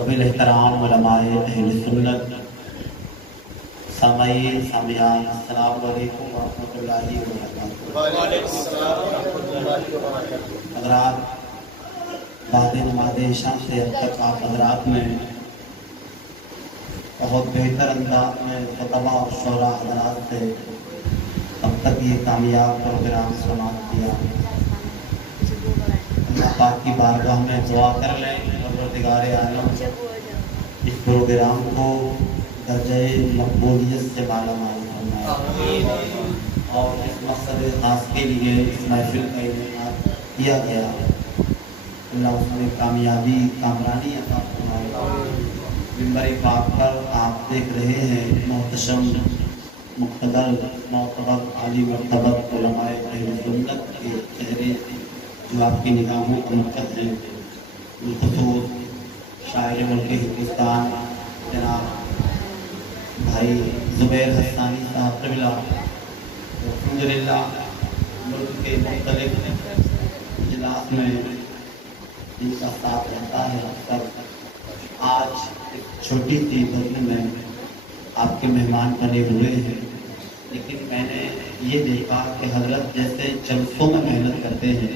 क़ाबिल एहतराम उलमाए अहले सुन्नत, सामईन सामियान, अस्सलामु अलैकुम व रहमतुल्लाहि व बरकातुहू। हज़रात, बाद नमाज़ इशा से अब तक आप हज़रात ने बहुत बेहतर अंदाज में ख़ुतबा और शोरा हज़रात से अब तक ये कामयाब प्रोग्राम समाप्त किया। अल्लाह पाक की बारगाह में दुआ कर लें परवरदिगार आलम इस प्रोग्राम को दर्जे मकबूलियत से मालामाल फरमाए और इस मकसद खास के लिए इस महफिल का इनेकाद किया गया, अल्लाह उसमें कामयाबी कामरानी अता फरमाए। मिंबर पाक पर आप देख रहे हैं मोहतशम मुक़्तदर मोतबर आली मर्तबत उलमाए अहले सुन्नत के चेहरे जो आपकी निगाहों को मक़सद हैं। बिलख़ुसूस शायर मुल्क हिंदुस्तान जनाब भाई ज़ुबैर हस्सानी साहब क़िबला अल्हम्दुलिल्लाह मुल्क के मुख्तलिफ इजलास में इनका साथ रहता है। अक्सर आज एक छोटी सी बदन में आपके मेहमान बने हुए हैं, लेकिन मैंने ये देखा कि हज़रत जैसे जलसों में मेहनत करते हैं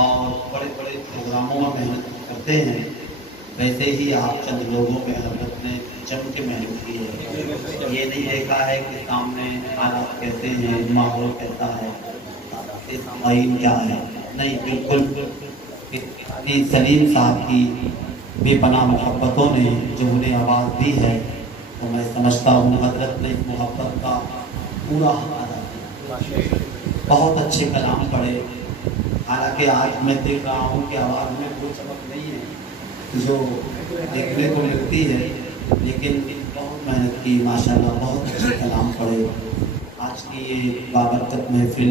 और बड़े बड़े प्रोग्रामों में मेहनत करते हैं, वैसे ही आप चंद लोगों में हज़रत ने जम के मेहनत की है। ये नहीं देखा है कि सामने हालात कैसे हैं, माहौल कैसा है, सामाईन क्या है, नहीं, बिल्कुल सलीम साहब की बेपनाह मोहब्बतों ने जो उन्हें आवाज़ दी है, तो मैं समझता हूँ हज़रत ने इस मोहब्बत का पूरा हक अदा किया। बहुत अच्छे कलाम पढ़े, हालांकि आज मैं देख रहा हूँ कि आवाज़ में कोई चमक नहीं है जो देखने को मिलती है, लेकिन बहुत मेहनत की माशाल्लाह, बहुत अच्छे कलाम पढ़े। आज की ये बाबरकत महफिल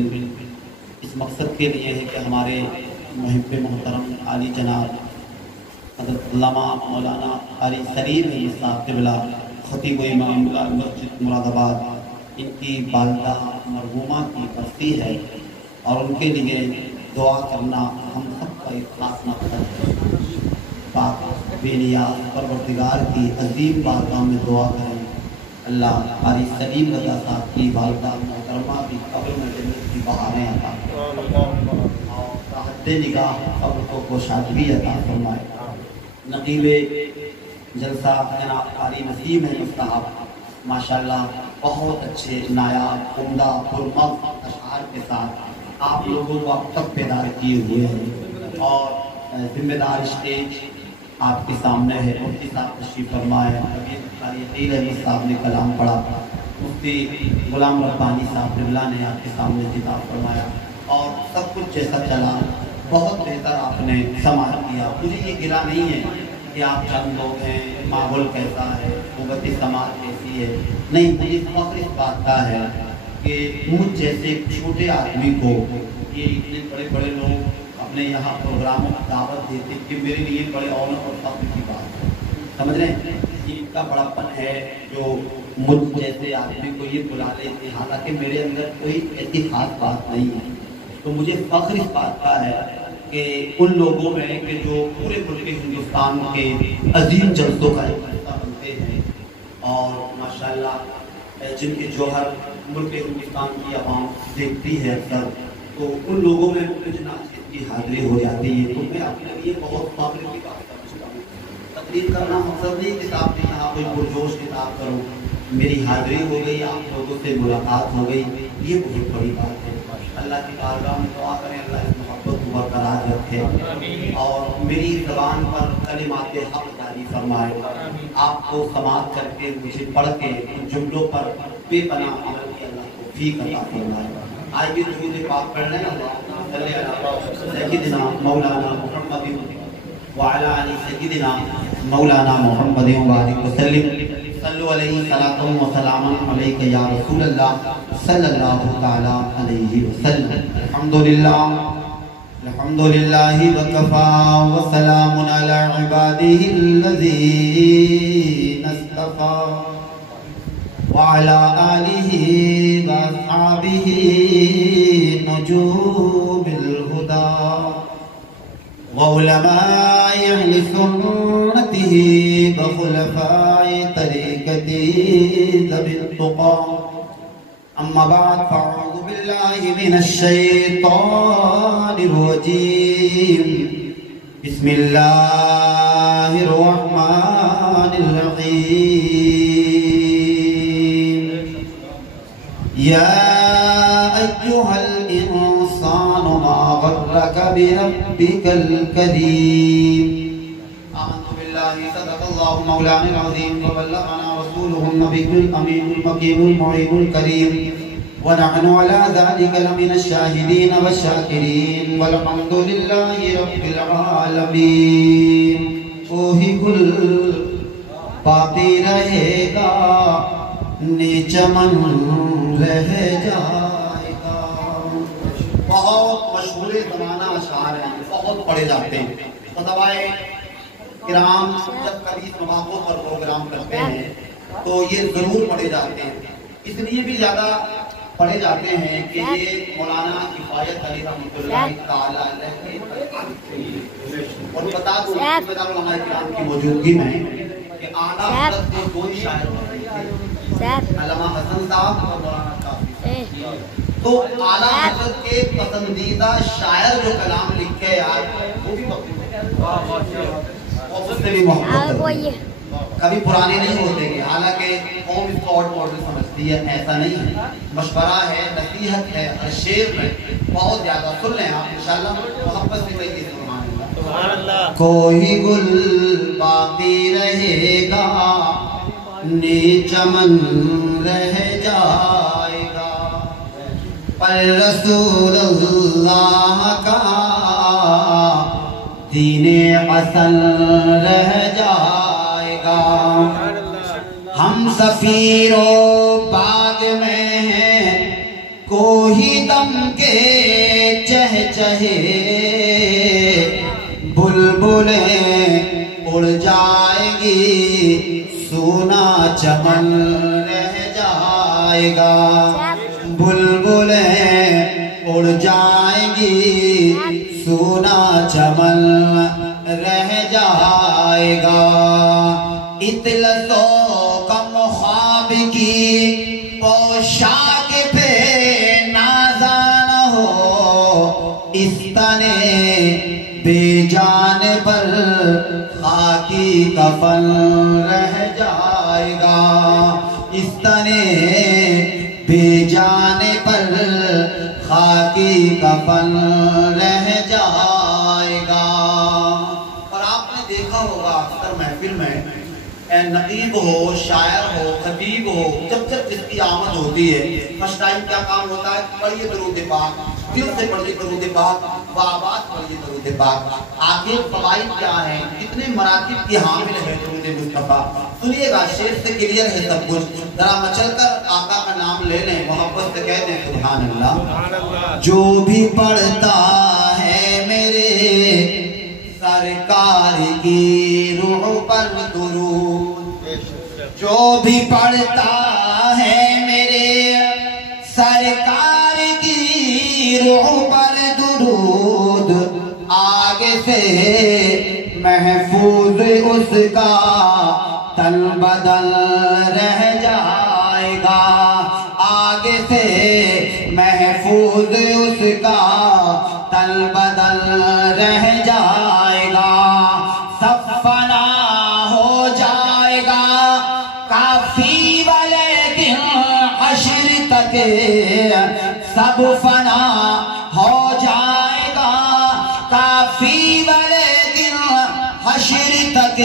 इस मकसद के लिए है कि हमारे मुहिब मोहतरम आली जनाब हज़रत अल्लामा मौलाना कारी सलीम साहब क़िबला खतीब व इमाम मस्जिद मुरादाबाद, इनकी वालिदा मरहूमा की बस्ती है और उनके लिए दुआ करना हम सब का एक खास मकसद है। पाक बेनियाज़ परवरदिगार की अजीम बारगाह में दुआ करें, अल्लाह कारी सलीम रज़ा साहब की वालिदा मोहतरमा की कब्र में जन्नत की बहारें अता फरमाए और राहत निगाह कब्र को कुशादगी अता फरमाए। नक़ीबे जलसा जनाब कारी नसीम है साहब माशाल्लाह बहुत अच्छे नायाब उम्दा पुरमज़ अशआर के साथ आप लोगों को अब तक बेदार किए हुए हैं और जिम्मेदार स्टेज आपके सामने है। मुफ्ती साहब तशरीफ़ फरमाए, कारी साहब ने कलाम पढ़ा, मुफ्ती गुलाम रब्बानी साहब क़िबला ने आपके सामने खिताब फरमाया और सब कुछ जैसा चला बहुत बेहतर आपने समाज किया। मुझे ये गिला नहीं है कि आप चंद लोग हैं, माहौल कैसा है, क़ुव्वत समाज कैसी है, नहीं, मुझे फ़ख्र इस बात का है कि मुझ जैसे एक छोटे आदमी को ये इतने बड़े बड़े लोग अपने यहाँ प्रोग्रामों की दावत देते कि मेरे लिए बड़े औन और फ़ख्र की बात है। समझ रहे हैं, इनका बड़ापन है जो मुझ जैसे आदमी को ये बुला लेते, हालांकि मेरे अंदर कोई ऐसी खास बात नहीं है। तो मुझे फ़ख्र इस बात का है कि उन लोगों में कि जो पूरे मुल्क हिंदुस्तान के अजीम जलसों का हिस्सा बनते हैं और माशाल्लाह जिनके जौहर मुल्क हिंदुस्तान की आवाम देखती है अक्सर, तो उन लोगों में कुछ नाच की हाजिरी हो जाती है। तो मैं अपने लिए बहुत फ़ख्र की बात समझता हूँ। तकरीर करना मकसद नहीं कि साहब ने यहाँ कोई पुरजोश किताब करो, मेरी हाजिरी हो गई, आप लोगों से मुलाकात हो गई, ये बहुत बड़ी बात है। अल्लाह की बारगाह में दुआ करें अल्लाह इस मोहब्बत को बरकरार रखे और मेरी ज़बान पर कलिमात हक़ जारी फरमाए। आपको समाअत करके मुझे पढ़ के उन जुमलों पर बेपनाह अमल की अल्लाह को तौफ़ीक़ अता फरमाए। आइए दुरूद पाक पढ़ रहे हैं सय्यिदना मौलाना मुहम्मद व अला आलि सय्यिदना मौलाना मुहम्मद व आलिहि वसल्लम सल्लु अलैहि सलातु व सलामुन अलैका या रसूलल्लाह सल्लल्लाहु तआला अलैहि वसल्लम। अल्हम्दुलिल्लाहि व कफ़ा व सलामुन अला इबादिहि अल्लज़ीना इस्तफ़ा व अला आलिहि व अस्हाबिहि नुजूमिल हुदा व उलमाए अहले सुन्नति وصحبه بخلفاء طريقتي ذوي التقى أما بعد فأعوذ بالله من الشيطان الرجيم بسم الله الرحمن الرحيم يا أيها الإنسان ما غرك بربك الكريم آمنت بالله صدق الله مولانا العظيم وبلغنا رسوله النبي الأمين المكين المعين الكريم ونحن على ذلك لمن الشاهدين والشاكرين والحمد لله رب العالمين وہی گل باقی رہے گا نیچمن رہ جائے گا. بہت مشہور زمانہ اشعار ہیں, بہت پڑھے جاتے ہیں. خطبائے کرام جب کبھی اس مواقع پر پروگرام کرتے ہیں تو یہ ضرور پڑھے جاتے ہیں. اس لیے بھی زیادہ پڑھے جاتے ہیں کہ یہ مولانا کفایت علی رحمۃ اللہ تعالی علیہ اور بتا دوں علماء کرام کی موجودگی میں کہ اعلیٰ حضرت کے دو ہی شاعر ہوتے ہیں, علامہ حسن صاحب اور مولانا کافی. تو اعلیٰ حضرت کے پسندیدہ شاعر جو کلام لکھے یار وہ بھی محبت کبھی پرانے نہیں ہوتے گے. حالانکہ قوم اس کو آؤٹ ماڈل سمجھتی ہے, ایسا نہیں ہے. مشورہ ہے, نصیحت ہے, ہر شعر میں بہت زیادہ. سن لیں آپ انشاءاللہ محبت سے کہیے سبحان اللہ. کوئی گل باقی رہے گا نیچمن رہ جائے گا, پر رسول اللہ کا دین اصل رہ جائے گا. ہم سفیر و باغ میں ہیں کوئی دم کے چہچہے, بلبلیں اڑ جائیں گی سونا چمن رہ جائے گا. بلبلیں اڑ جائیں گی سونا چمن رہ جائے گا. اطلسو کم خواب کی پوشاک پہ نازان ہو, اس تنے بے جان پر خاکی کفن رہ جائے گا. اس تنے بے جان پر خاکی کفن رہ جائے گا. اور آپ نے دیکھا ہوگا اکثر محفل میں نقیب ہو, شاعر ہو, خطیب ہو, جب جس کی آمد ہوتی ہے فرسٹ ٹائم کیا کام ہوتا ہے, پڑھیے درود پاک, دل سے پڑھیے درود پاک, بابات پڑھیے درود پاک. آگے فوائد کیا ہیں, کتنے مراتب کی حامل ہے درود مصطفیٰ. سنیے گا شعر سے کلیئر ہے سب کچھ. ذرا مچل کر آقا کا نام لے لیں, محبت سے کہہ دیں سبحان اللہ. جو بھی پڑھتا ہے میرے سرکار کی روح پر درود, جو بھی پڑھتا ہے میرے سرکار کی روح پر درود, آگے سے محفوظ اس کا تن بدن رہ جائے گا. آگے سے محفوظ اس کا تن بدن رہ جائے گا. سب فنا ہو جائے گا کافی والے دن حشر تک, سب فنا ہو جائے گا کافی والے دن حشر تک.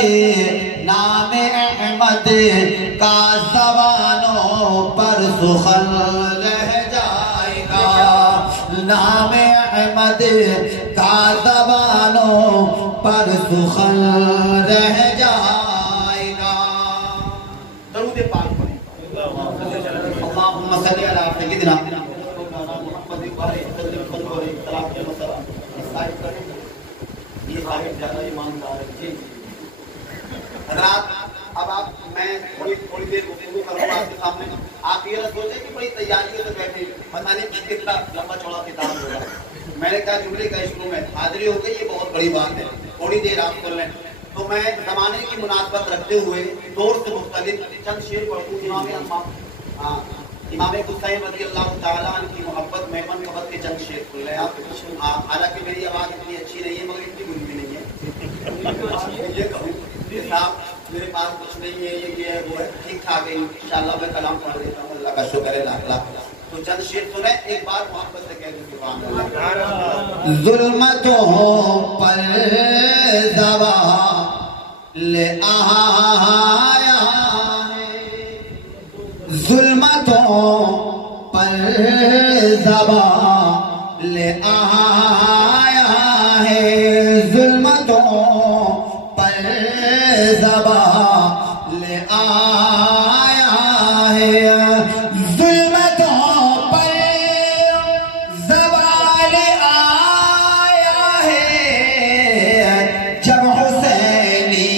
نام احمد کا زبانوں پر سخن رہ جائے گا. نام احمد کا زبانوں پر سخن رہ جائے گا. درود پاک پڑھیں. اللہم صلی علی سیدنا محمد زیادہ ایماندار ہے. حضرات اب آپ میں تھوڑی دیر گفتگو کروں گا آپ کے سامنے. آپ یہ نہ سوچیں کہ بڑی تیاریوں سے بیٹھے, پتہ نہیں کتنا لمبا چوڑا کتاب ہوگا. میں نے کہا جملے کا شروع میں حاضری ہو گئی, یہ بہت بڑی بات ہے. تھوڑی دیر آپ کر لیں. تو میں زمانے کی مناسبت رکھتے ہوئے دور سے مختلف چند شعر پڑھوں. امام حسین رضی اللہ تعالیٰ عنہ کی محبت میں منقبت کے چند شعر کھل رہے ہیں. حالانکہ میری آواز اتنی اچھی نہیں ہے مگر اتنی بری بھی نہیں ہے. یہ کہوں کہ صاحب میرے پاس کچھ نہیں ہے، یہ ہے وہ ہے، ٹھیک ٹھاک ہے. انشاءاللہ میں کلام پڑھ دیتا ہوں. اللہ کا شکر ہے لاکھ لاکھ. تو چند شعر سنیں، ایک بار محبت سے کہہ دیں سبحان اللہ. ظلمتوں پر زوال آیا ہے، ظلمتوں پر زوال آیا ہے، ظلمتوں پر زوال آیا ہے، ظلمتوں پر زوال آیا ہے. جب حسینی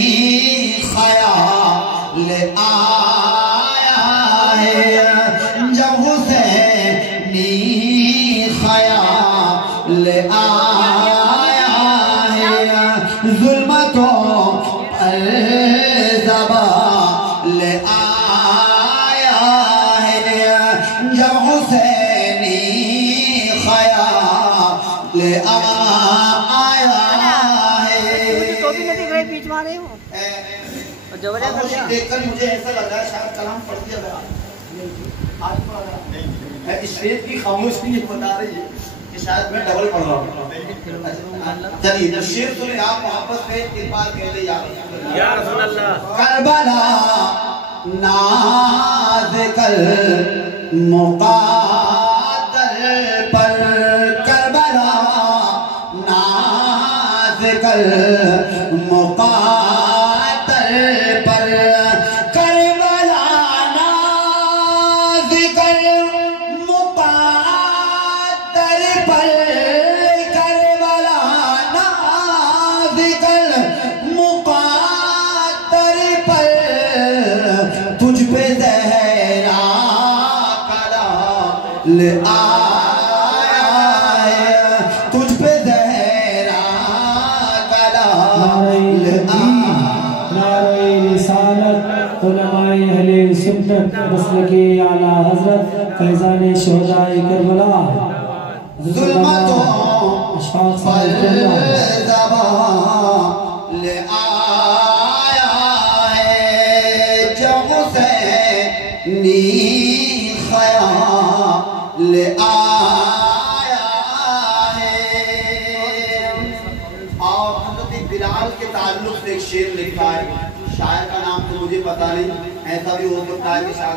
خیال آیا ہے، جب حسینی خیال آیا ہے، ظلمتوں پر زوال آیا ہے، جب حسینی خیال آیا ہے. دیکھ کر مجھے ایسا لگا شاید کلام پڑھ دیا گیا. آج پڑھا گیا اسٹیج کی خاموشی یہ بتا رہی ہے کہ شاید میں ڈبل پڑھ رہا ہوں. چلیے تو شعر سنیں آپ محبت سے ایک بار کہہ دیں یا رسول اللہ. کربلا ناز کر مقادر پر، کربلا ناز کر مقادر پر، کربلا ناز کر مقادر پر، کربلا ناز کر مقادر پر، تجھ پہ زہرا کلال آیا ہے، تجھ پہ زہرا کلال نعرہ رسالت علماء اہل سنت مسلک اعلیٰ حضرت فیضان شہداء کربلا ظلمتوں پر زوال آیا ہے، جب حسینی خیال آیا ہے. اور حضرت بلال کے تعلق سے ایک شعر لکھا ہے. شاعر کا نام تو مجھے پتا نہیں، ایسا بھی ہو سکتا ہے کہ شاعر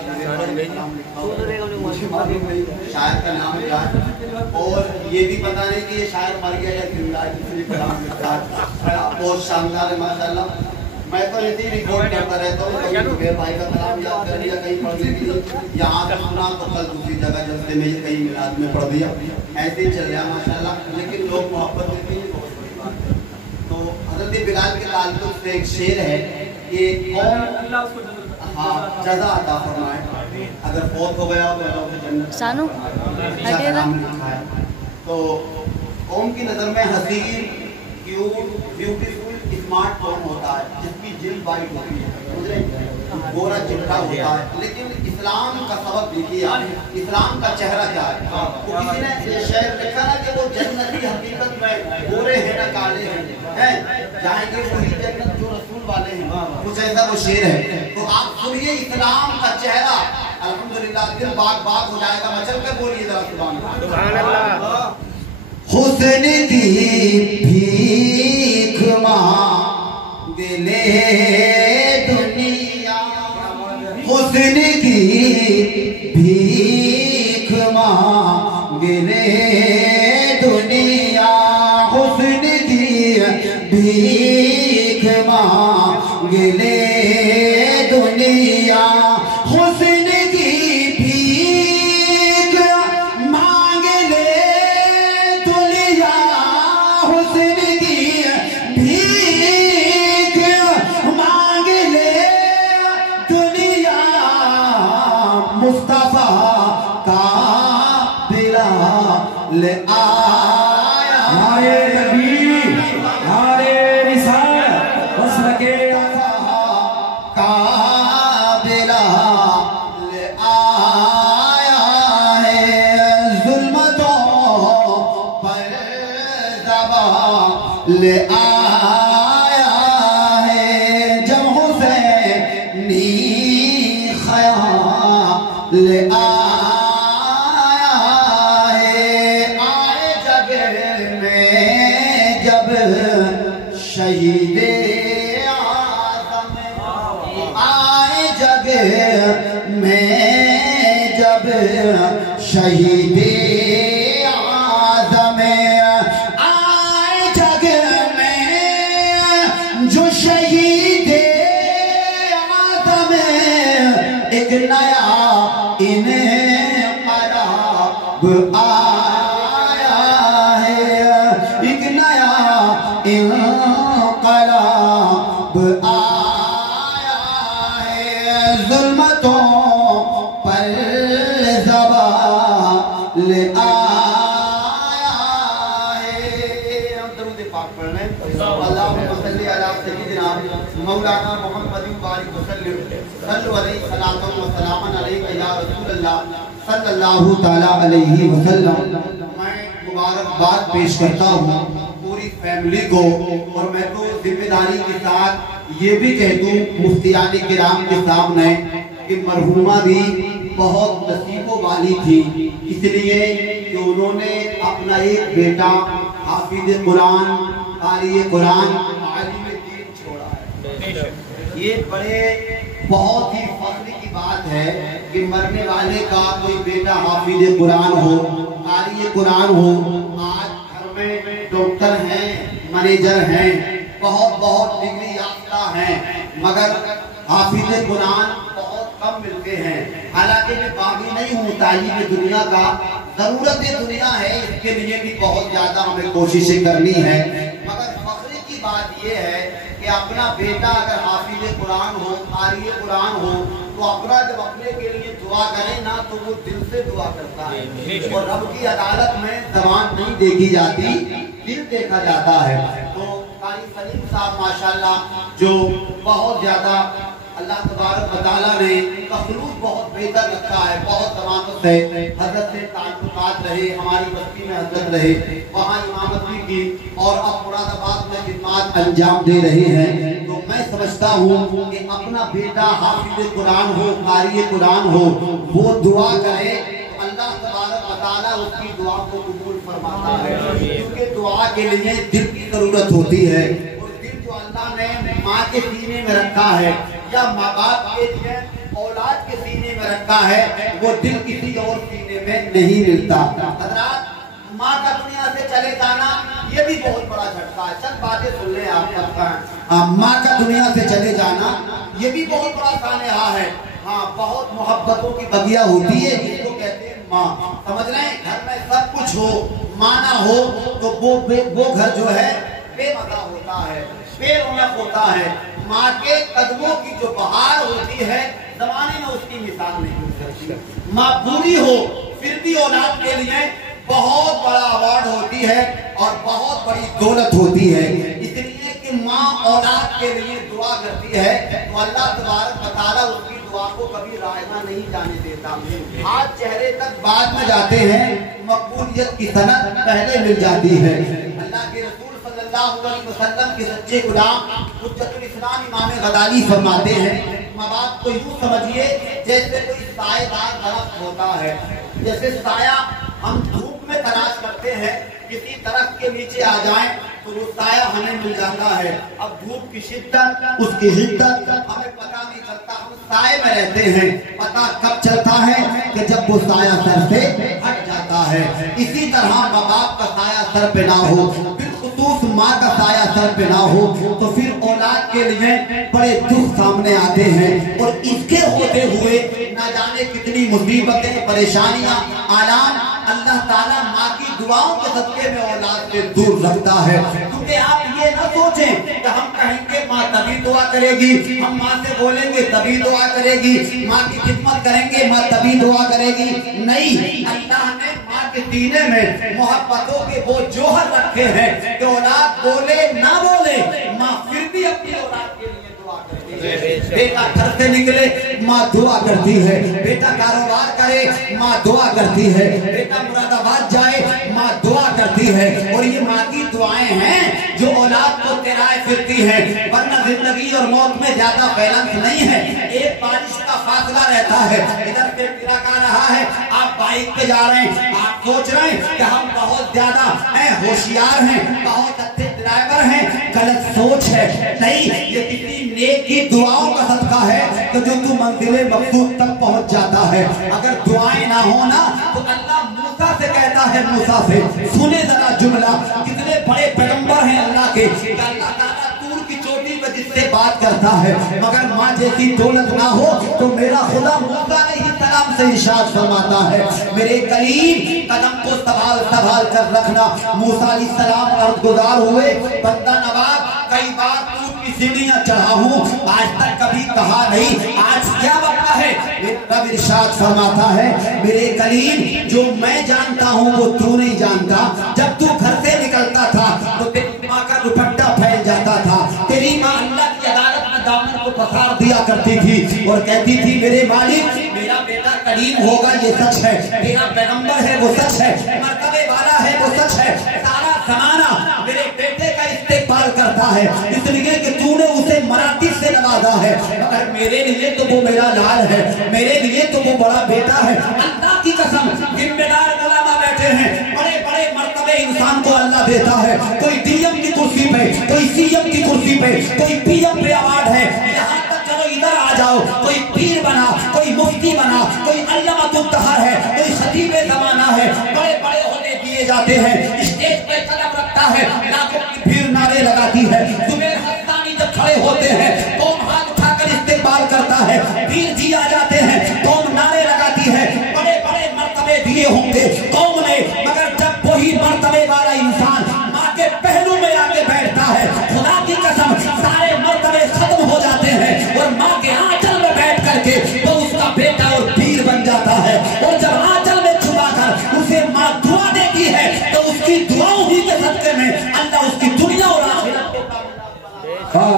شاعر کا نام کیا ہے، اور یہ بھی پتا نہیں کہ یہ شاعر مر گیا یا زندہ ہے. بہت شاندار ہے ماشاءاللہ. میں تو ایسی ریکارڈ کرتا رہتا ہوں، کبھی زبیر بھائی کا کلام یاد کر لیا، کہیں پڑھ لی، یہاں سے سنا تو کل دوسری جگہ جلسے میں کہیں میلاد میں پڑھ دیا. ایسے ہی چل رہا ماشاءاللہ. لیکن لوگ محبت دیتے ہیں بہت بڑی بات. تو حضرت بلال کے تعلق سے ایک شعر ہے کہ قوم جزا عطا فرمائے، اگر فوت ہو گیا تو اللہ اسے جنت سانو تو قوم کی نظر میں حسین، کیوٹ، بیوٹیفل، اسمارٹ قوم ہوتا ہے جس کی جلد وائٹ ہوتی ہے، گورا چٹا ہوتا ہے. لیکن اسلام کا سبق دیکھیے، اسلام کا چہرہ کیا ہے. کسی نے یہ شعر لکھا نا کہ وہ جنتی حقیقت میں گورے ہیں نہ کالے ہیں، جائیں گے وہی جنت جو رسول والے ہیں. کچھ ایسا وہ شعر ہے. تو آپ سنیے اسلام کا چہرہ، الحمدللہ دل باغ باغ ہو جائے گا. مچل کر بولیے ذرا سبحان اللہ. حسن کی بھیک مانگ لے دنیا، حسن کی بھیک مانگ لے دنیا، حسن کی بھیک مانگ لے دنیا، حسن کی بھیک مانگ لے دنیا، حسن کی بھیک مانگ لے دنیا، مصطفیٰ کا بلال آیا. نعرہ نبی، نعرہ رسالت، ज़बान ले आया है, जब हुसैनी ख़याल ले आया है। आए जगह में जब शहीदे आज़म, आए जगह में जब शहीदे आज़म, आए जगह में जो शहीदे आज़म, एक नया इन्क़लाब आया है, एक नया इन्क़लाब आया है। ज़ुल्मतों पर ज़बान ले आया है। हम दरूद पाक पढ़ रहे हैं। अल्लाहुम्मा सल्ली अला सय्यिदिना मौलाना मुहम्मद बारिक वसल्लम सल्लु अलैहि सलातो व सलामन अलैका या रसूलल्लाह सल्लल्लाहु तआला अलैहि वसल्लम। मैं मुबारकबाद पेश करता हूँ पूरी फैमिली को, और मैं तो जिम्मेदारी के साथ ये भी कह दूँ मुफ्तियान किराम के सामने कि मरहुमा भी बहुत नसीबों वाली थी, इसलिए कि उन्होंने अपना एक बेटा हाफिज कुरान, कारी कुरान, आलिम दीन छोड़ा है। ये बड़े बहुत ही फख्र की बात है कि मरने वाले का कोई बेटा हाफिज कुरान हो, कारी कुरान हो। आज घर में डॉक्टर हैं, मैनेजर हैं, बहुत बहुत डिग्री याफ्ता हैं, मगर हाफिज कुरान बहुत कम मिलते हैं। हालांकि मैं बागी नहीं हूँ, तालीम दुनिया का जरूरत दुनिया है, इसके लिए भी बहुत ज्यादा हमें कोशिशें करनी है। मगर फख्र की बात यह है कि अपना बेटा अगर हाफिज कुरान हो, कारी कुरान हो, तो अपना जब अपने के लिए दुआ करे ना, तो वो दिल से दुआ करता है। और रब की अदालत में ज़बान नहीं देखी जाती, दिल देखा जाता है। तो कारी सलीम साहब माशाल्लाह जो बहुत ज्यादा अल्लाह तबारक व तआला ने इनका खुलूस बहुत बेहतर रखा है, बहुत ज़मानों से हज़रत से ताल्लुकात रहे, हमारी बस्ती में हज़रत रहे, वहाँ इमामत भी की, और अब मुरादाबाद में खिदमत अंजाम दे रहे हैं। तो मैं समझता हूँ कि अपना बेटा हाफिज कुरान हो, कारी कुरान हो, वो दुआ करे, अल्लाह तबारक व तआला उसकी दुआ को कबूल फरमाता है, क्योंकि दुआ के लिए दिल की जरूरत होती है। और दिल जो अल्लाह ने माँ के सीने में रखा है या माँ बाप के लिए औलाद के सीने में रखा है, वो दिल किसी और सीने में नहीं मिलता। हज़रात, माँ का दुनिया से चले जाना ये भी बहुत बड़ा झटका है। चंद बातें सुन ले आप सबका। माँ का दुनिया से चले जाना ये भी बहुत बड़ा सानेहा है। हाँ, बहुत मोहब्बतों की बगिया होती है जिसको कहते हैं माँ, समझ रहे हैं। घर में सब कुछ हो, माँ ना हो तो वो घर जो है बेमज़ा होता है, बेरौनक होता है। माँ के कदमों की जो बहार होती है, ज़माने में उसकी मिसाल नहीं हो सकती। माँ पूरी हो फिर भी औलाद के लिए बहुत बड़ा अवार्ड होती है और बहुत बड़ी दौलत होती है। इसलिए कि माँ औलाद के लिए दुआ करती है तो अल्लाह तबारक व तआला उसकी दुआ को कभी रायगा नहीं जाने देता। हाथ चेहरे तक बाद में जाते हैं, मकबूलियत की सनद पहले मिल जाती है। अल्लाह के रसूल सल्लल्लाहु अलैहि वसल्लम के सच्चे गुलाम हुज्जतुल इस्लाम इमाम गज़ाली फरमाते हैं, माँ बाप को यूँ समझिए जैसे कोई सायेदार दरख्त होता है। जैसे साया हम धूप में तलाश करते हैं, किसी दरख्त के नीचे आ जाएं तो वो साया हमें मिल जाता है। अब धूप की शिद्दत, उसकी हिद्दत हमें पता नहीं चलता, हम साए में रहते हैं। पता कब चलता है कि जब वो साया सर से हट जाता है। इसी तरह माँ बाप का साया सर पे ना हो, बिलखुसूस माँ का साया सर पे ना हो, तो फिर औलाद के लिए बड़े दुख सामने आते हैं। और इसके होते हुए न जाने कितनी मुसीबतें, परेशानियां, आलाम अल्लाह ताला माँ की दुआओं के सदके में औलाद से दूर रखता है। क्योंकि आप ये ना सोचें कि हम कहेंगे माँ तभी दुआ करेगी, हम माँ से बोलेंगे तभी दुआ करेगी, माँ की खिदमत करेंगे माँ तभी दुआ करेगी। नहीं, अल्लाह ने माँ के सीने में मोहब्बतों के वो जोहर रखे हैं कि औलाद बोले ना बोले, माँ फिर भी अपनी औलाद के लिए दुआ करती है। बेटा घर से निकले माँ दुआ करती है, बेटा कारोबार करे माँ दुआ करती है, बेटा मुरादाबाद जाए माँ दुआ کرتی ہے اور یہ ماں کی دعائیں ہیں جو اولاد کو تیرائے پھرتی ہیں، ورنہ زندگی اور موت میں زیادہ بیلنس نہیں ہے، ایک بارش کا فاصلہ رہتا ہے۔ ادھر پہ ٹرک آ رہا ہے، آپ بائک پہ جا رہے ہیں، آپ سوچ رہے ہیں کہ ہم بہت زیادہ ہوشیار ہیں، بہت اچھے ڈرائیور ہیں، غلط سوچ ہے۔ نہیں، یہ کتنی نیک کی دعاؤں کا صدقہ ہے کہ جو تو منزل مقصود تک پہنچ جاتا ہے۔ اگر دعائیں نہ ہونا تو اللہ موسیٰ سے کہتا ہے، موسیٰ سے سنے ذرا جملہ، کتنے بڑے پیغمبر ہیں اللہ کے، اللہ تعالیٰ طور کی چوٹی پہ جس سے بات کرتا ہے، مگر ماں جیسی دولت نہ ہو تو میرا خدا موسیٰ علیہ السلام سے ارشاد فرماتا ہے، میرے کلیم قدم کو سنبھال کر رکھنا۔ موسیٰ علیہ السلام عرض گزار ہوئے، بندہ نواز کئی بار طور کی سیڑھیاں چڑھا ہوں، آج تک کبھی کہا نہیں آج کیا وقت ہے۔ رب ارشاد فرماتا ہے، میرے کلیم جو میں جانتا ہوں وہ تو نہیں جانتا۔ جب تو گھر سے نکلتا تھا تو تیری ماں کا دوپٹہ پھیل جاتا تھا، تیری ماں اللہ کی عدالت میں دامن کو پسار دیا کرتی تھی اور کہتی تھی، میرے مالک میرا بیٹا کریم ہوگا یہ سچ ہے، تیرا پیغمبر ہے وہ سچ ہے، مرتبے والا ہے وہ سچ ہے، سارا زمانہ میرے بیٹے کا استقبال کرتا ہے اس لیے کہ تو نے اسے مراتب سے نوازا ہے، مگر میرے لیے تو وہ میرا لال ہے، میرے لیے تو وہ بڑا بیٹا ہے۔ اللہ کی قسم، ذمہ دار علماء بیٹھے ہیں، بڑے بڑے مرتبے انسان کو اللہ دیتا ہے، کوئی ڈی ایم کی کرسی پہ، کوئی سی ایم کی کرسی پہ، کوئی پی ایم پہ ایوارڈ ہے، یہاں تک چلو ادھر آ جاؤ، کوئی پیر بنا، کوئی مفتی بنا، کوئی علامہ الطاہر ہے، کوئی خطیب زمانہ ہے، بڑے بڑے عہدے دیے جاتے ہیں، اسٹیج پہ قدم رکھتا ہے، لاکھوں کی بھیڑ نعرے لگاتی ہے، زبیر حسانی جب کھڑے ہوتے ہیں قوم ہاتھ اٹھا کر استقبال کرتا ہے، پیر جی آ جاتے ہیں قوم نعرے لگاتی ہے، بڑے بڑے مرتبے دیے ہوں گے قوم نے، مگر جب وہی مرتبے والا انسان ماں کے پہلو میں آ کے بیٹھتا ہے، خدا کی قسم سارے مرتبے ختم ہو جاتے ہیں اور ماں کے آنچل میں بیٹھ کر کے وہ اس کا بیٹا اور پیر بن جاتا ہے، اور جب آنچل میں چھپا کر اسے ماں دعا دیتی ہے تو اس کی دعاؤں ہی کے صدقے میں اللہ اس کی دنیا اور آخرت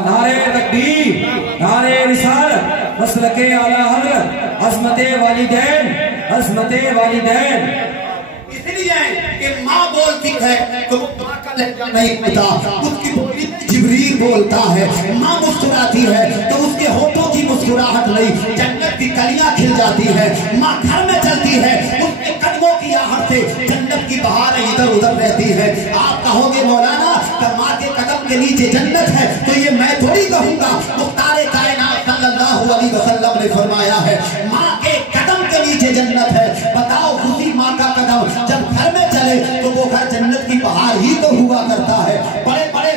نعرے تکبیر، نعرے رسالت، مسلک اعلی حضرت، عظمت والدین، عظمت والدین۔ اس لیے کہ ماں بولتی ہے تو وہ ماں کا لہجہ نہیں ہوتا، اس کی بولی میں جبریل بولتا ہے، ماں مسکراتی ہے تو اس کے ہونٹوں کی مسکراہٹ نہیں، جنت کی کلیاں کھل جاتی ہے، ماں گھر میں چلتی ہے اس کے قدموں کی آہٹ سے جنت کی بہاریں ادھر ادھر رہتی ہے۔ آپ کہو گے مولانا کہ ماں کے قدم کے نیچے جنت ہے تو یہ میں تھوڑی کہوں گا، مختار کائنات صلی اللہ علیہ وسلم نے فرمایا ہے ماں کے قدم کے نیچے جنت ہے۔ بتاؤ اسی ماں کا قدم جب گھر میں چلے تو وہ گھر جنت کی بہار ہی تو ہوا کرتا ہے۔ بڑے بڑے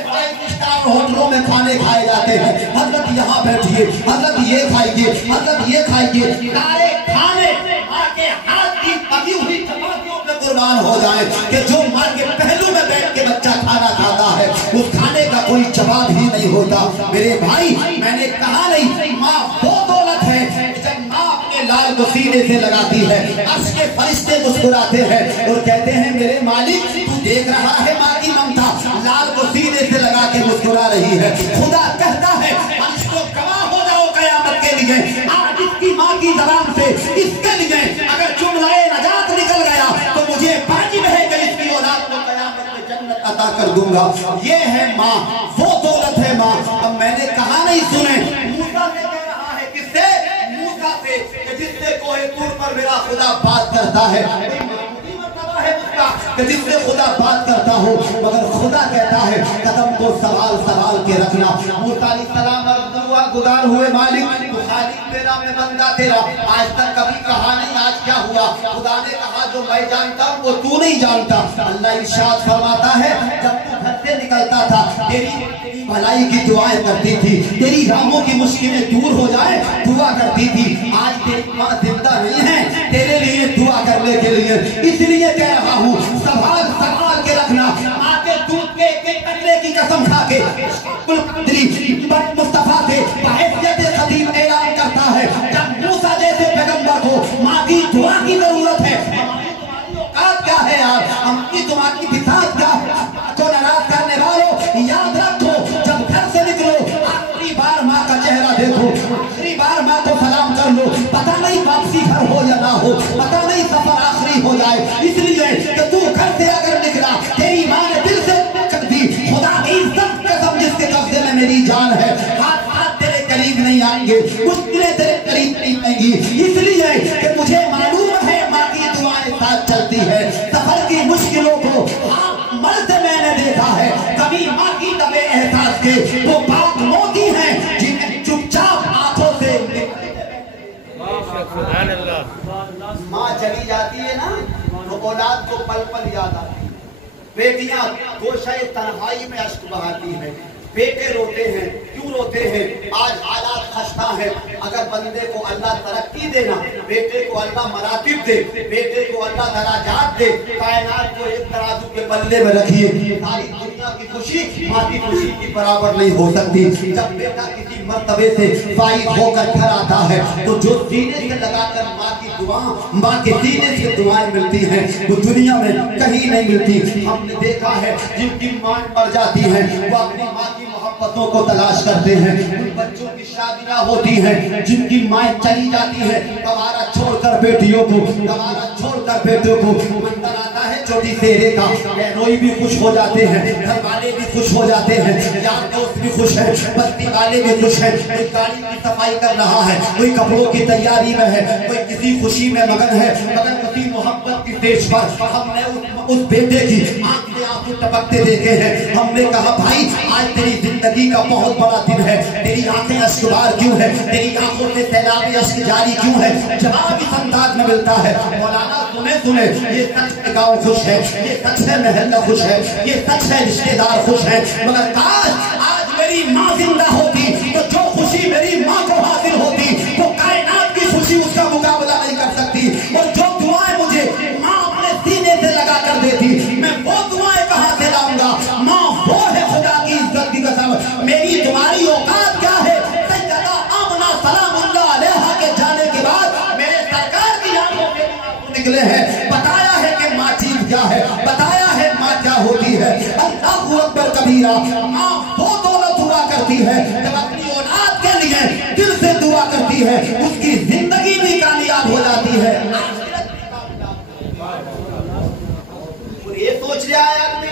ہوٹلوں میں کھانے کھائے جاتے ہیں، حضرت یہاں بیٹھیے، حضرت یہ کھائیے، حضرت یہ کھائیے، سارے کھانے ماں کے ہاتھ کی پکی ہوئی چپاتیوں پہ قربان ہو جائیں کہ جو ماں کے پہلو میں بیٹھ کے بچہ کھانا کھاتا ہے اس کھانے کا کوئی جواب ہی نہیں ہوتا۔ میرے بھائی میں نے کہا نہیں، ماں وہ دولت ہے جب ماں اپنے لال کو سینے سے لگاتی ہے، عرش کے فرشتے مسکراتے ہیں اور کہتے ہیں میرے مالک تو دیکھ رہا ہے ماں کی ممتا لال کو سینے سے لگا کے مسکرا رہی ہے۔ خدا کہتا ہے فرشتوں گواہ ہو جاؤ قیامت کے لیے، آج اس کی ماں کی زبان سے اس کے لیے اگر جملہ نجات نکل گیا تو مجھے واجب ہے کہ اس کی اولاد کو قیامت میں جنت عطا کر دوں گا۔ یہ ہے ماں، وہ دولت ہے ماں۔ اب میں نے کہا نہیں، سنیں موسیٰ سے کہہ رہا ہے، کس سے؟ موسیٰ سے، کہ جس سے کوہ طور پر میرا خدا بات کرتا ہے، کہ جس سے خدا بات کرتا ہو، مگر خدا کہتا ہے قدم کو سوال کے رکھنا۔ موسیٰ علیہ السلام دعا گزار ہوئے مالک تو خالق میرا میں بندہ تیرا، آج تک کبھی کہا نہیں آج کیا ہوا؟ خدا نے کہا جو میں جانتا ہوں وہ تو نہیں جانتا۔ اللہ ارشاد فرماتا ہے جب تو گھر سے نکلتا تھا تیری بھلائی کی دعائیں کرتی تھی، تیری راہوں کی مشکلیں دور ہو جائے دعا کرتی تھی۔ آج تیری ماں زندہ نہیں ہے تیرے لیے دعا کرنے کے لیے، اس لیے کہہ رہا ہوں سنبھال کے رکھنا۔ ماں کے دودھ کے ایک قطرے کی قسم کھا کے مصطفیٰ سے بحیثیت خطیب اعلان کرتا ہے جب موسیٰ جیسے پیغمبر کو ماں کی دعا کی ضرورت ہے، ہماری اوقات کیا ہے یار، ہماری دعا کی بساط کیا ہے؟ کو ناراض کرنے والوں یاد رکھو جب گھر سے نکلو آخری بار ماں کا چہرہ دیکھو، آخری بار ماں کو سلام کر لو، پتہ نہیں واپسی گھر ہو یا نہ ہو، پتہ نہیں سفر آخری ہو جائے، اس لیے کہ تو گھر سے اگر نکلا मेहमान है, हाथ तेरे करीब नहीं आएंगे, मुश्किलें तेरे करीब नहीं आएंगी, इसलिए कि मुझे मालूम है माँ की दुआएं साथ चलती है। सफर की मुश्किलों को मर्द मैंने देखा है, कभी माँ की दबे एहसास के वो पाक मोती हैं जिन्हें चुपचाप आंखों से माँ चली जाती है ना तो औलाद को पल पल याद आती है। बेटियां गोशाए तन्हाई में अश्क बहाती हैं, बेटे रोते हैं, क्यों रोते हैं? आज हालात खस्ता है। अगर बंदे को अल्लाह तरक्की देना, बेटे को अल्लाह मरातिब दे, बेटे को अल्लाह दराजात दे, कायनात को एक तराजू के पल्ले में रखिए, सारी दुनिया की खुशी माँ की खुशी की बराबर नहीं हो सकती। जब बेटा किसी मर्तबे से फाइज होकर घर आता है तो जो सीने से लगाकर माँ की दुआ, माँ के सीने से दुआएं मिलती हैं वो दुनिया में कहीं नहीं मिलती। हमने देखा है जिनकी माँ मर जाती है वो अपनी माँ की मोहब्बतों को तलाश करते हैं, उन बच्चों की शादियां होती हैं जिनकी माँ चली जाती है गवारा छोड़कर बेटियों को, गवारा छोड़कर बेटों को। मंजर आता है छोटी सेरे का, बहनोई भी खुश हो जाते हैं, घर वाले भी खुश हो जाते हैं, यार दोस्त भी खुश है, बस्ती वाले भी खुश है। कोई गाड़ी की सफाई कर रहा है, कोई कपड़ों की तैयारी में है, कोई किसी खुशी में मगन है, मगर उसी मोहब्बत की स्टेज पर हमने उस बेटे की आंख में आंसू टपकते देखे हैं। हमने कहा भाई आज तेरी जिंदगी का बहुत बड़ा दिन है, तेरी आंखें अश्कबार क्यों है, तेरी आंखों से सैलाब अश्क जारी क्यों है? जवाब इस अंदाज में मिलता है, मौलाना सुने सुने ये सच है गाँव खुश है, ये सच है महल्ला खुश है, ये सच है रिश्तेदार खुश है, मगर काश आज मेरी माँ जिंदा होती तो जो खुशी मेरी माँ को हासिल होती तो कायनात की खुशी उसका मुकाबला नहीं कर सकती। और जो दुआएं मुझे माँ अपने सीने से लगा कर देती, मैं वो दुआएं कहाँ से लाऊंगा? माँ वो है खुदा की इज्जत की कसम, मेरी तुम्हारी औकात क्या है? सैयदा आमना सलामुल्लाह अलैहा के जाने के बाद मेरे सरकार की आंखों से निकले हैं, बताया है कि माँ चीज क्या है, बताया है माँ क्या होती है। अल्लाहू अकबर कबीरा। माँ वो दौलत हुआ करती है जब अपनी औलाद के लिए दिल से दुआ करती है, उसकी जिंदगी भी कामयाब हो जाती है। ये सोच रहा है आदमी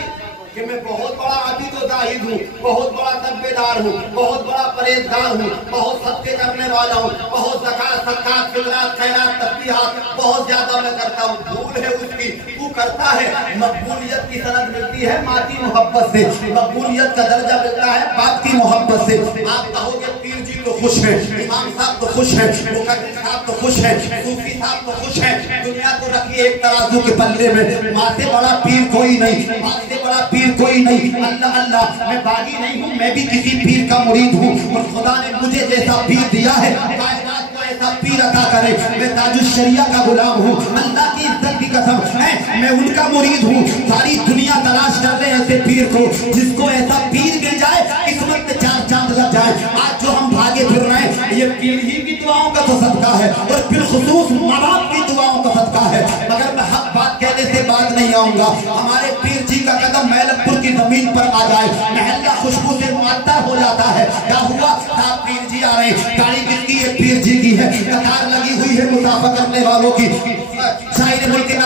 कि मैं बहुत बड़ा अभी तो जाहिद हूँ, बहुत बड़ा तब्बेदार हूँ, बहुत बड़ा परहेजगार हूँ, बहुत सत्य करने वाला हूँ, बहुत ज़कात सदकात फितरात खैरात तस्बीहात बहुत ज्यादा मैं करता हूँ। भूल है उसकी, तू करता है। मकबूलियत की सनद मिलती है माँ की मोहब्बत से, मकबूलियत का दर्जा मिलता है बाप की मोहब्बत से। आप कहोगे पीर जी तो खुश है, इमाम साहब तो खुश है, मुकद्दस साहब तो खुश है, सूफी साहब तो खुश है। दुनिया को रखिए एक तराजू के पल्ले में, माँ से बड़ा पीर कोई नहीं, माँ से बड़ा पीर कोई नहीं। अल्लाह अल्लाह, मैं बागी नहीं हूँ, मैं भी किसी पीर का मुरीद हूँ और खुदा ने मुझे जैसा पीर दिया है कायनात को ऐसा पीर अता करे। मैं ताजुश शरिया का गुलाम हूँ, अल्लाह की इज्जत की कसम है मैं उनका मुरीद हूँ। सारी दुनिया तलाश कर रहे हैं ऐसे पीर को जिसको ऐसा पीर मिल जाए किस्मत में चार चांद लग जाए। आज जो हम भागे फिर रहे हैं ये पीर ही की दुआओं का तो सदका है और बिलखुसूस माँ बाप की दुआओं का सदका है। मगर मैं हक बात कहने से बात नहीं आऊंगा। हमारे पीर जी का कदम मैलकपुर की जमीन पर आ जाए, महल्ला खुशबू से मुअत्तर हो जाता है। क्या हुआ? साहब पीर जी आ रहे हैं, गाड़ी किसकी है? पीर जी की है। कतार लगी हुई है मुसाफा करने वालों की। शायर मुल्क है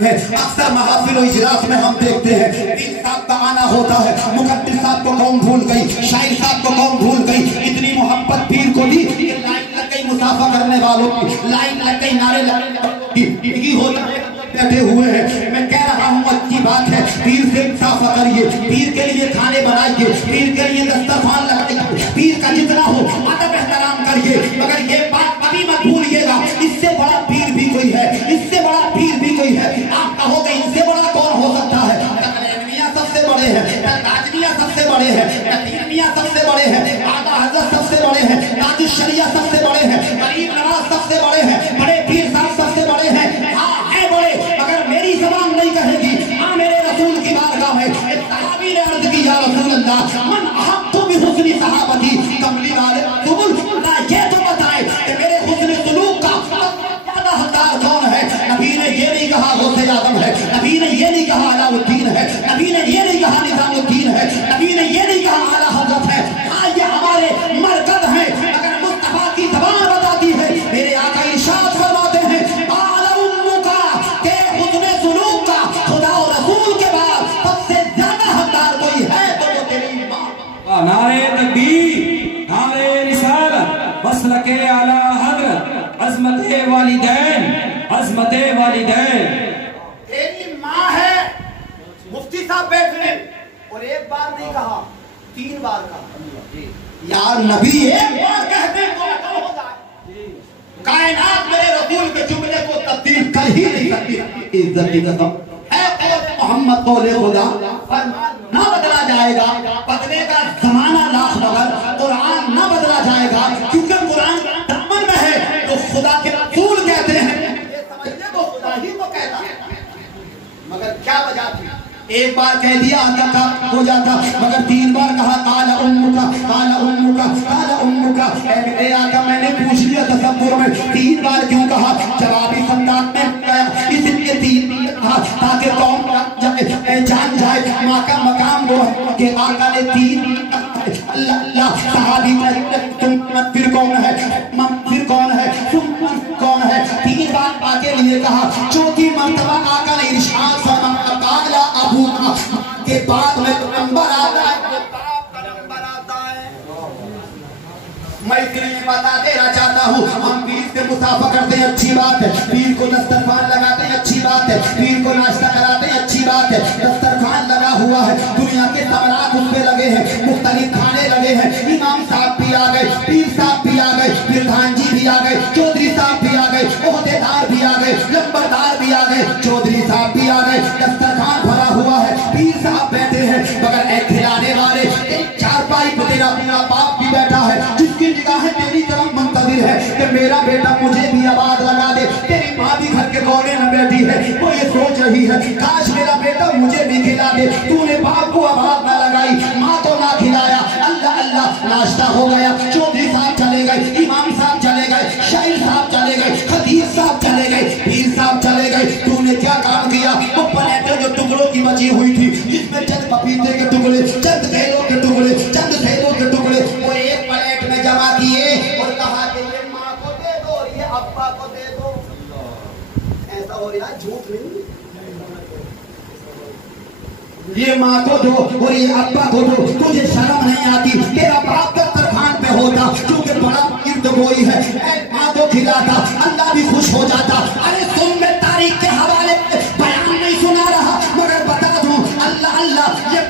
अक्सर महफिल और इजलास में हम देखते हैं पीर साहब का आना होता है, मुकद्दस साहब को कौन भूल गई, शायर साहब को कौन भूल गई। इतनी मोहब्बत पीर को दी कि लाइन लग गई मुसाफा करने वालों की, लाइन लग गई, नारे लगी होता है बैठे हुए हैं। मैं कह रहा हूँ अच्छी बात है, पीर से मुसाफा करिए, पीर के लिए खाने बनाइए, पीर के लिए दस्तरखान लगाइए, पीर का जितना हो अदब एहतराम करिए। मगर ये बात कभी मत भूलिएगा इससे बड़ा पीर भी कोई है, इससे बड़ा पीर भी कोई है। आप कहोगे इनसे बड़ा कौन हो सकता है? तकरीमियां सबसे बड़े हैं, ताजमियां सबसे बड़े हैं, तकरीमियां सबसे बड़े हैं, आगा हजरत सबसे बड़े हैं, ताजुश शरिया सबसे बड़े हैं, गरीब नवाज सबसे बड़े हैं, बड़े पीर साहब सबसे बड़े हैं। हाँ है बड़े, मगर मेरी जबान नहीं कहेगी। हाँ मेरे रसूल की बारगाह में एक सहाबी ने अर्ज की, या रसूल अल्लाह मन अहब्बु बिहुस्नि सहाबती, कमली वाले तुमुल ना ये तो बताएं कि मेरे हुस्न सुलूक का ज्यादा हकदार कौन है? नबी ने ये नहीं कहा गौसे आजम है, नबी ने ये नहीं कहा अलाउद्दीन है, नबी ने ये नहीं कहा निजामुद्दीन है, नबी ने ये नहीं कहा आला हजरत है। हाँ ये हमारे मरकज हैं, अगर मुस्तफा की जबान बताती है। मेरे आका इरशाद फरमाते हैं आला उम्मुका के हुस्न सुलूक का खुदा और रसूल के बाद सबसे ज्यादा हकदार कोई है तो वो तेरी माँ वालिदैन अज़मत वालिदैन। तेरी माँ है, मुफ्ती साहब बैठ रहे और एक बार नहीं कहा, 3 बार कहा। यार नबी एक बार कहते तो अकल हो जाए। कायनात मेरे रसूल के जुमले को तब्दील कर ही नहीं सकती। इज्जत की कसम है मोहम्मद कौले खुदा, फरमान ना बदला जाएगा, बदले का जमाना लाख मगर कुरान ना बदला जाएगा, क्योंकि कुरान दामन में है तो खुदा के रसूल कहते हैं, ये समझने को खुदा ही तो कहता है। मगर क्या वजह थी? एक बार कह दिया आका हो जाता, मगर 3 बार कहा काला उम्मुका काला उम्मुका काला उम्मुका। ए आका मैंने पूछ लिया तसव्वुर में 3 बार क्यों कहा? जवाबी संदात में इसलिए 3 कहा ताकि कौम जान जाए माँ का मकाम वो है कि आका ने 3 अल्लाह सहाबी तुम फिर कौन है, फिर कौन है, तुम कौन है? 3 बार आके लिए कहा। चौथी मर्तबा आका ने इरशाद फरमाया काला अबू के बाद में नंबर आता है, नंबर आता है। मैं इतनी बता देना चाहता हूँ, हम पीर से मुसाफा करते हैं, अच्छी बात है। पीर को दस्तरखान लगाते हैं, अच्छी बात है। पीर को नाश्ता कराते हैं, अच्छी बात है। दस्तरखान लगा हुआ है, दुनिया के तमराक उस पे लगे हैं, मुख्तलिफ खाने लगे हैं। इमाम साहब भी आ गए, पीर साहब भी आ गए, प्रधान जी भी आ गए, चौधरी साहब भी आ गए, ओहदेदार भी आ गए, लंबरदार भी आ गए, चौधरी साहब भी आ गए। दस्तरखान भरा हुआ है, पीर साहब बैठे हैं, मगर एक खिलाने वाले एक चारपाई पे तेरा अपना बाप भी बैठा है, जिसकी निगाहें तेरी तरफ मुंतज़िर है कि मेरा बेटा मुझे भी आवाज लगा दे। तेरी माँ भी घर के कोने में बैठी है, वो ये सोच रही है काश मेरा बेटा मुझे भी खिला दे। तूने बाप को आवाज न लगाई, माँ को ना खिलाया। अल्लाह अल्लाह नाश्ता हो गया, चौधरी साहब चले गए, इमाम साहब चले गए, शाहिर साहब चले गए, खतीब साहब चले गए, पीर साहब चले गए। तूने क्या काम किया? वो प्लेटें जो टुकड़ों की बची हुई थी, जिसमें चंद पपीते के टुकड़े, चंद सेलों के टुकड़े, चंद सेलों के टुकड़े, वो एक प्लेट में जमा किए और कहा कि ये माँ को दे दो और ये अब्बा को दे दो। ऐसा हो रहा, झूठ नहीं। ये माँ को दो और ये अब्बा को दो। तुझे शर्म नहीं आती? तेरा बाप दस्तरखान पे होता, क्योंकि बड़ा इर्द-गोई है, माँ को खिलाता, अल्लाह भी खुश हो जाता। अरे तुम मैं तारीख के हवाले बयान नहीं सुना रहा, मगर बता दूं, अल्लाह अल्लाह ये